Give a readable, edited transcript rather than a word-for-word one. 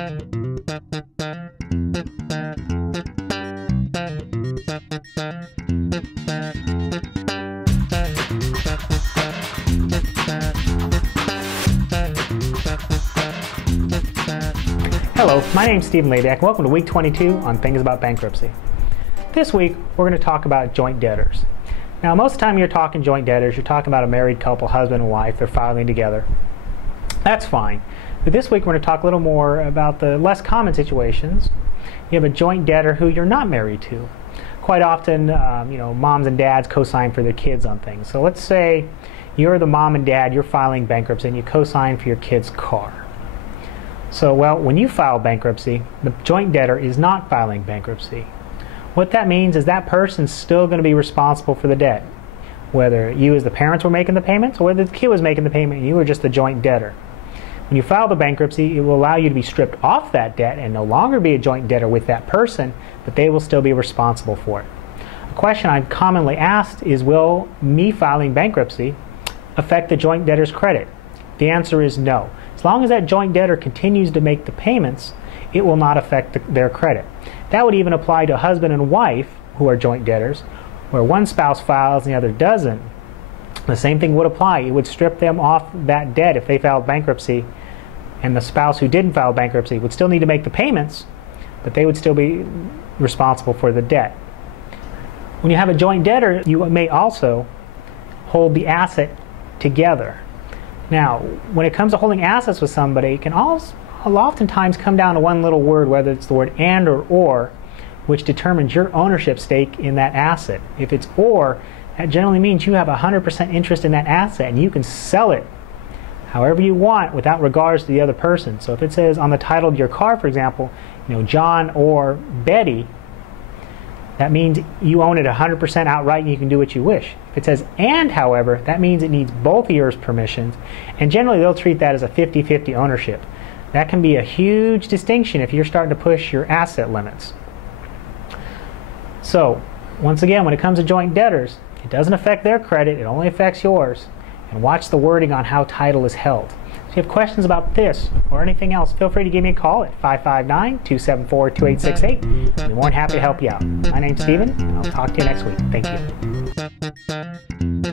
Hello, my name is Stephen Labiak. Welcome to week 22 on Things About Bankruptcy. This week, we're going to talk about joint debtors. Now, most of the time you're talking joint debtors, you're talking about a married couple, husband and wife, they're filing together. That's fine. But this week, we're going to talk a little more about the less common situations. You have a joint debtor who you're not married to. Quite often, moms and dads co-sign for their kids on things. So let's say you're the mom and dad, you're filing bankruptcy, and you co-sign for your kid's car. So, well, when you file bankruptcy, the joint debtor is not filing bankruptcy. What that means is that person's still going to be responsible for the debt. Whether you as the parents were making the payments or whether the kid was making the payment and you were just the joint debtor. When you file the bankruptcy, it will allow you to be stripped off that debt and no longer be a joint debtor with that person, but they will still be responsible for it. A question I'm commonly asked is, will me filing bankruptcy affect the joint debtor's credit? The answer is no. As long as that joint debtor continues to make the payments, it will not affect their credit. That would even apply to husband and wife who are joint debtors, where one spouse files and the other doesn't. The same thing would apply. It would strip them off that debt if they filed bankruptcy, and the spouse who didn't file bankruptcy would still need to make the payments, but they would still be responsible for the debt. When you have a joint debtor, you may also hold the asset together. Now, when it comes to holding assets with somebody, it can oftentimes come down to one little word, whether it's the word and or, which determines your ownership stake in that asset. If it's or, that generally means you have 100% interest in that asset and you can sell it however you want without regards to the other person. So if it says on the title of your car, for example, John or Betty, that means you own it 100% outright and you can do what you wish. If it says and, however, that means it needs both of yours permissions, and generally they'll treat that as a 50-50 ownership. That can be a huge distinction if you're starting to push your asset limits. So, once again, when it comes to joint debtors, it doesn't affect their credit, it only affects yours. And watch the wording on how title is held. If you have questions about this or anything else, feel free to give me a call at 559-274-2868. I'll be more than happy to help you out. My name's Stephen, and I'll talk to you next week. Thank you.